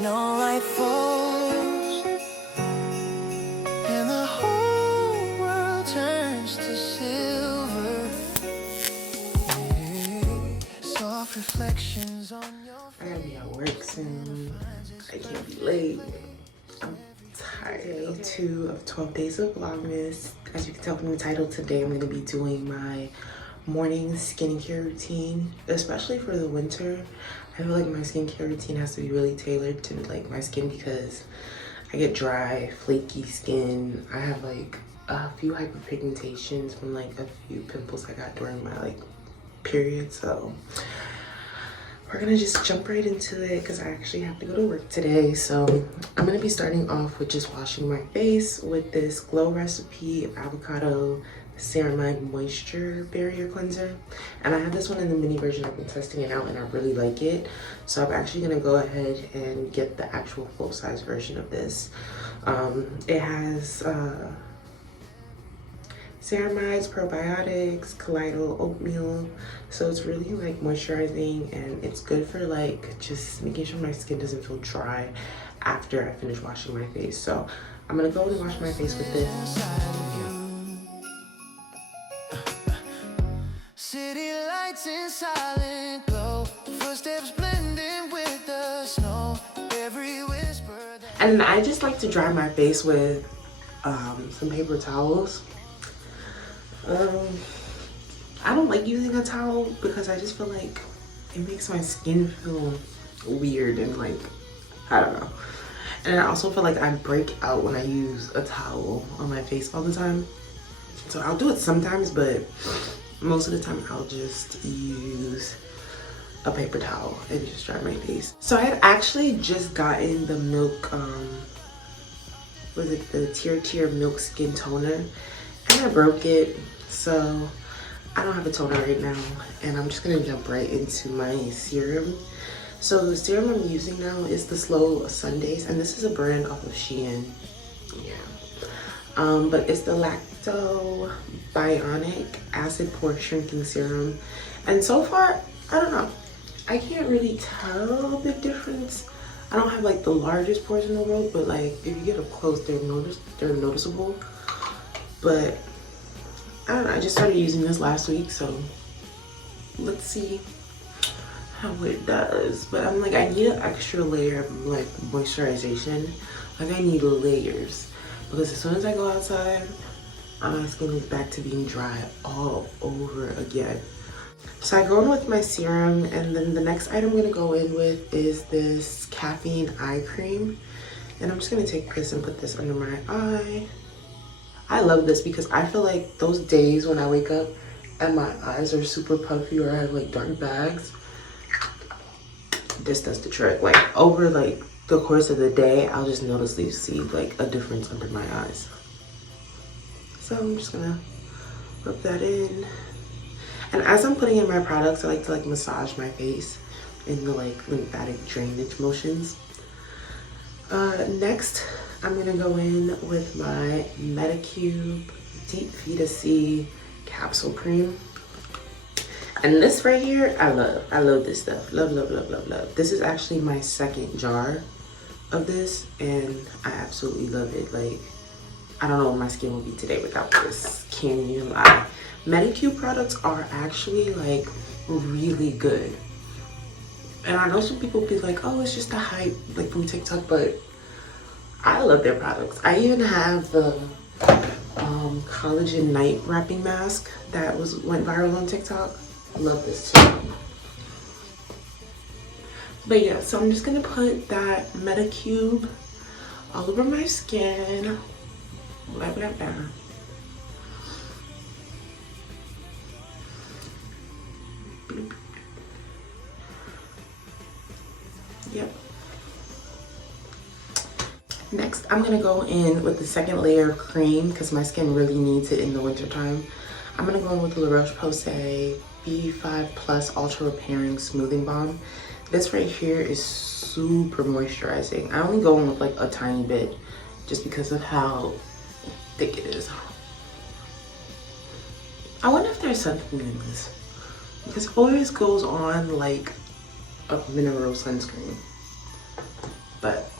no right falls, and the whole world turns to silver. Yeah. Soft reflections on your face. I gotta be at work soon. I can't be late. I'm tired. Day 2 of 12 days of Vlogmas. As you can tell from the title, today I'm gonna be doing my morning skincare routine, especially for the winter. I feel like my skincare routine has to be really tailored to like my skin because I get dry, flaky skin. I have like a few hyperpigmentations from like a few pimples I got during my like period. So we're gonna just jump right into it because I actually have to go to work today. So I'm gonna be starting off with just washing my face with this Glow Recipe Avocado Ceramide Moisture Barrier Cleanser. And I have this one in the mini version. I've been testing it out and I really like it. So I'm actually gonna go ahead and get the actual full-size version of this. It has ceramides, probiotics, colloidal oatmeal, so it's really like moisturizing, and it's good for like just making sure my skin doesn't feel dry after I finish washing my face. So I'm gonna go and wash my face with this. City lights in silent glow, footsteps blending with the snow, every whisper that... And I just like to dry my face with some paper towels. I don't like using a towel because I just feel like it makes my skin feel weird and like, I don't know. And I also feel like I break out when I use a towel on my face all the time. So I'll do it sometimes, but most of the time I'll just use a paper towel and just dry my face. So I had actually just gotten the milk, was it the TIRTIR milk skin toner, and I broke it. So I don't have a toner right now, and I'm just gonna jump right into my serum. So the serum I'm using now is the Slow Sundays, and this is a brand off of Shein. Yeah. But it's the Lactobionic Acid Pore Shrinking Serum. And so far, I don't know. I can't really tell the difference. I don't have like the largest pores in the world, but like if you get up close, they're noticeable. But I don't know, I just started using this last week, so let's see how it does. But I'm like, I need an extra layer of like moisturization. Like I need layers because as soon as I go outside, my skin is back to being dry all over again. So I go in with my serum, and then the next item I'm gonna go in with is this Caffeine eye cream. And I'm just gonna take this and put this under my eye. I love this because I feel like those days when I wake up and my eyes are super puffy or I have like dark bags, this does the trick. Like over like the course of the day, I'll just noticeably see like a difference under my eyes. So I'm just gonna rub that in. And as I'm putting in my products, I like to like massage my face in the like lymphatic drainage motions. Next, I'm gonna go in with my Medicube Deep Vita C Capsule Cream. And this right here, I love this stuff. Love, love, love, love, love. This is actually my second jar of this, and I absolutely love it. Like, I don't know what my skin would be today without this. Can't even lie. Medicube products are actually like really good. And I know some people be like, oh, it's just a hype, like from TikTok, but I love their products. I even have the collagen night wrapping mask that went viral on TikTok. Love this too. But yeah, so I'm just gonna put that Medicube all over my skin. Blah, blah, blah. Yep. Next, I'm gonna go in with the second layer of cream because my skin really needs it in the winter time. I'm gonna go in with the Roche-Posay B5 Plus Ultra Repairing Smoothing Balm. This right here is super moisturizing. I only go in with like a tiny bit just because of how thick it is. I wonder if there's something in this because it always goes on like a mineral sunscreen. but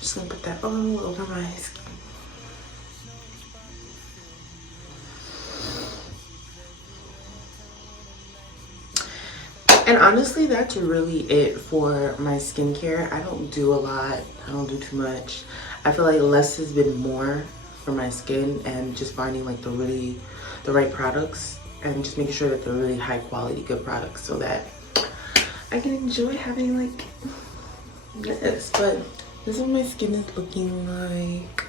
just gonna put that all over my skin. And honestly, that's really it for my skincare. I don't do a lot. I don't do too much. I feel like less has been more for my skin, and just finding like the right products and just making sure that they're really high quality, good products, so that I can enjoy having like this. But this is what my skin is looking like.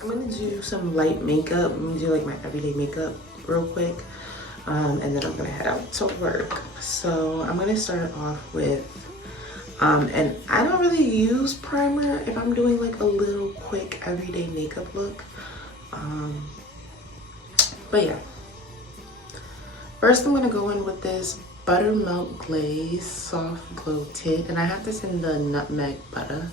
I'm gonna do some light makeup. I'm gonna do like my everyday makeup real quick. And then I'm gonna head out to work. So I'm gonna start off with, and I don't really use primer if I'm doing like a little quick everyday makeup look. But yeah. First I'm gonna go in with this Buttermelt Glaze Soft Glow Tint. And I have this in the Nutmeg Butta.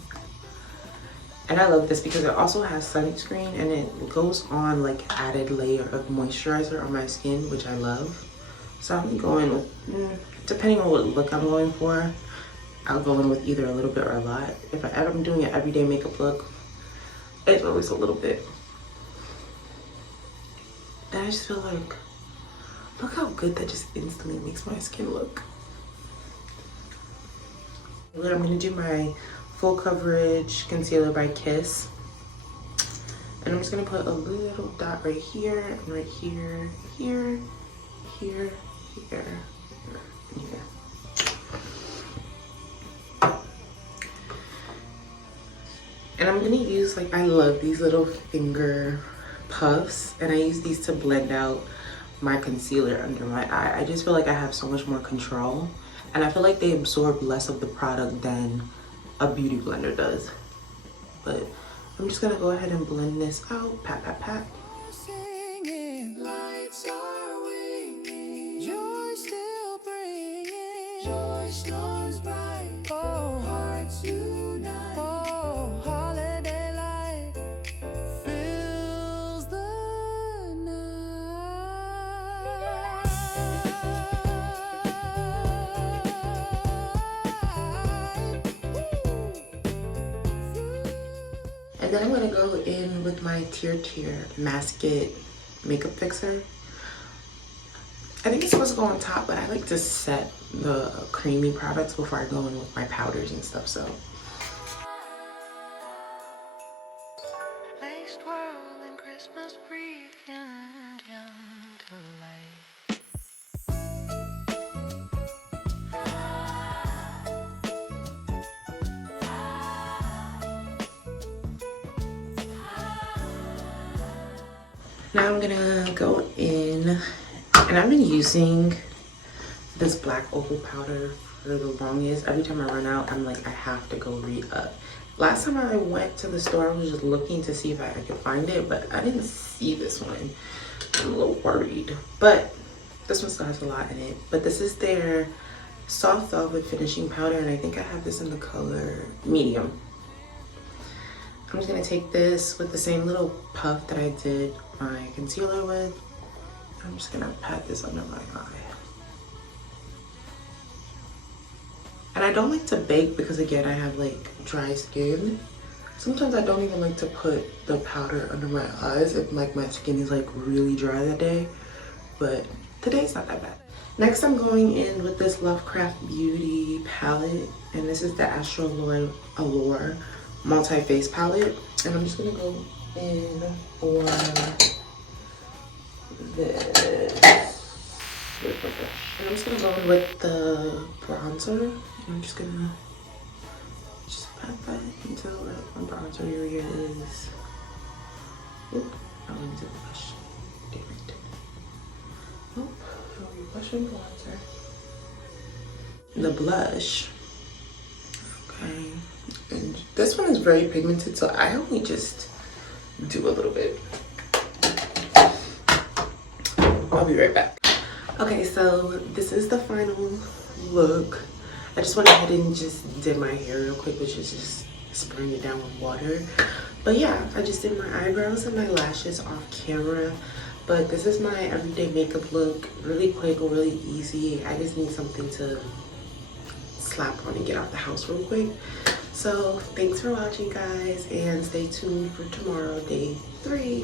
And I love this because it also has sunscreen, and it goes on like added layer of moisturizer on my skin, which I love. So I'm going with, depending on what look I'm going for, I'll go in with either a little bit or a lot. If I'm doing an everyday makeup look, it's always a little bit. And I just feel like, look how good that just instantly makes my skin look. Then I'm gonna do my full coverage concealer by Kiss, and I'm just gonna put a little dot right here and right here, here, here, here, and here. And I'm gonna use, like, I love these little finger puffs, and I use these to blend out my concealer under my eye. I just feel like I have so much more control, and I feel like they absorb less of the product than a beauty blender does. But I'm just gonna go ahead and blend this out. Pat, pat, pat. Singing, lights are winging, joy still bringing, joy storms bright, oh, hearts unite, oh, holiday light fills the night. And then I'm gonna go in with my TIRTIR Mask It Makeup Fixer. I think it's supposed to go on top, but I like to set the creamy products before I go in with my powders and stuff, so. Laced world and Christmas brief and light. Now I'm gonna go in, and I've been using this black opal powder for the longest. Every time I run out, I'm like, I have to go re-up. Last time I went to the store, I was just looking to see if I could find it, but I didn't see this one. I'm a little worried, but this one still has a lot in it. But this is their Soft Velvet Finishing Powder, and I think I have this in the color medium. I'm just gonna take this with the same little puff that I did my concealer with. I'm just gonna pat this under my eye. And I don't like to bake because, again, I have like dry skin. Sometimes I don't even like to put the powder under my eyes if like my skin is like really dry that day. But today's not that bad. Next, I'm going in with this Lovecraft Beauty palette, and this is the Astro Allure multi-face palette, and I'm just gonna go in for this. And I'm just gonna go in with the bronzer, and I'm just gonna pat that until my bronzer area is. Oop, I went into the blush. Damn it. Oop, blush and bronzer. The blush. Okay. And this one is very pigmented, so I only just do a little bit. I'll be right back. Okay, so this is the final look. I just went ahead and just did my hair real quick, which is just spraying it down with water. But yeah, I just did my eyebrows and my lashes off camera. But this is my everyday makeup look. Really quick, really easy. I just need something to slap on and get out the house real quick. So thanks for watching, guys, and stay tuned for tomorrow, day 3.